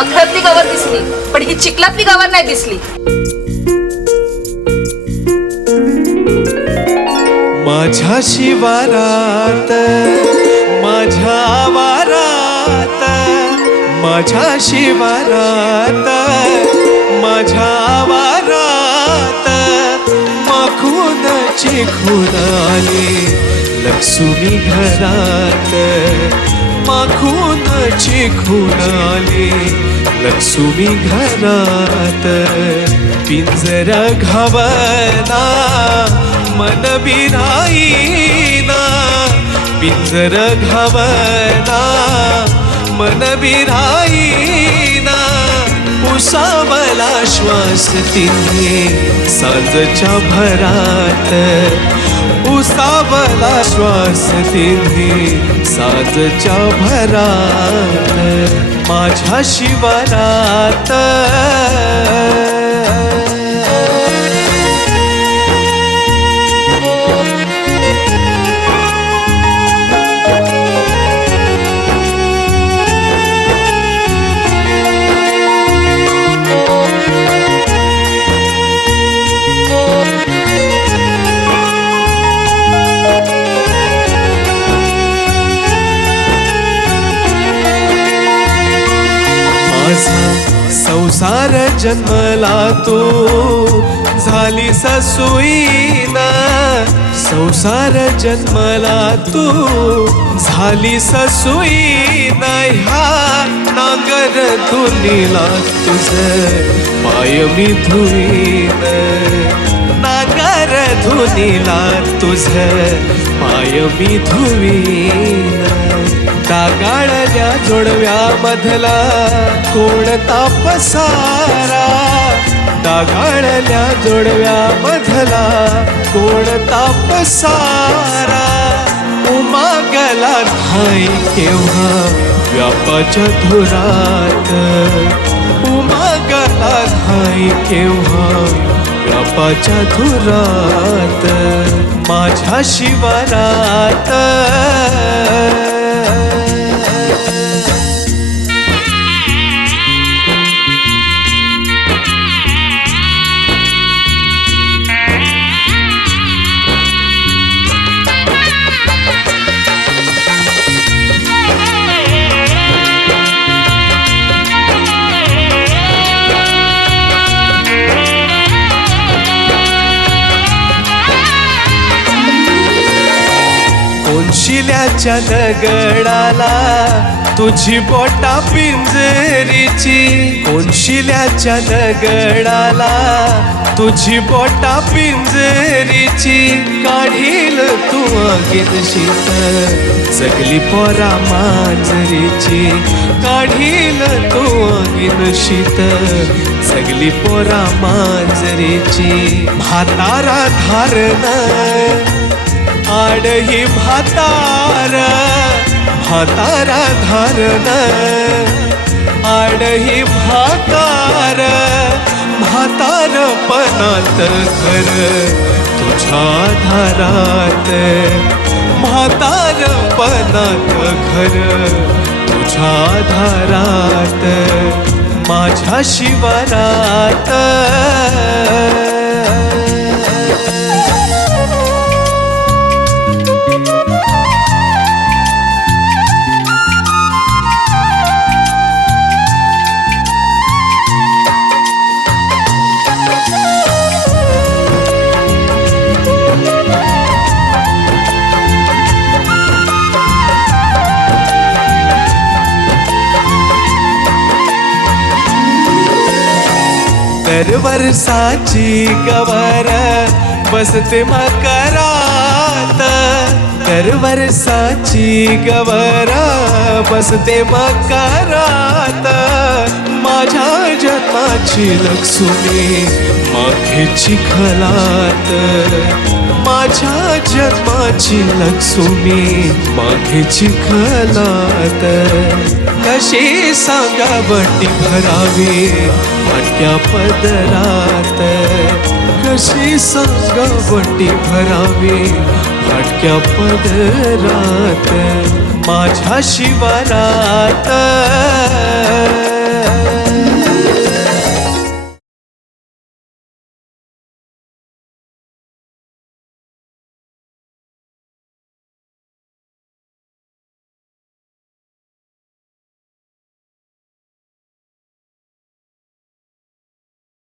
पाखरातली गवर दिसली, पण ही चिखलातली गवर नाही दिसली. माझ्या शिवारात, माझ्या आवारात, माझ्या शिवारात, माझ्या आवारात माखून चिखून आली लक्ष्मी घरात. माखून चिखून आली लक्ष्मी घरात. पिंजर घावना मन बिराईना, पिंजर घावना मन बिराईना. उसावला श्वास तिने सांजच्या भरात, उसावला श्वास तिने सांजच्या भरात. माझ्या शिवारात संसार जन्मला तू झाली ससुईन. संसार जन्मला तू झाली ससुईन. ह्या नांगर धुनीला तुझ पाय मी धुईन. नांगर धुनीला तुझ पाय मी धुईन. डागाळल्या जोडव्या मधला कोणता पसारा, डागाळल्या जोडव्या मधला कोणता पसारा. उमागला नाही केव्हा व्यापाच्या धुरात, उमागला नाही केव्हा व्यापाच्या धुरात. माझ्या शिवारात शिल्याच्या दगडाला तुझी बोटा पिंजरीची. कोण शिल्याच्या दगडाला तुझी बोटा पिंजरीची. काढील तू आगीन शीत जगली पोरा मांजरीची. काढील तू आगीन शीत जगली पोरा मांजरीची. म्हातारा धारण आड ही म्हातार, म्हातारा धारण आड ही म्हातार. म्हातारपणात घर तुझ्या धारात, म्हातारपणात घर तुझ्या धारात. माझ्या शिवारात दरवर्षाची गवर बसते मकरात. दरवर्षाची गवर बसते मकरात. माझ्या जन्माची लक्ष्मी मागे चिखलात. माझ्या जन्माची लक्ष्मी मागे चिखलात. कशी सांगावटी भरावी फाटक्या पदरात. कशी सांगावटी भरावी फाटक्या पदरात. माझ्या शिवारात ग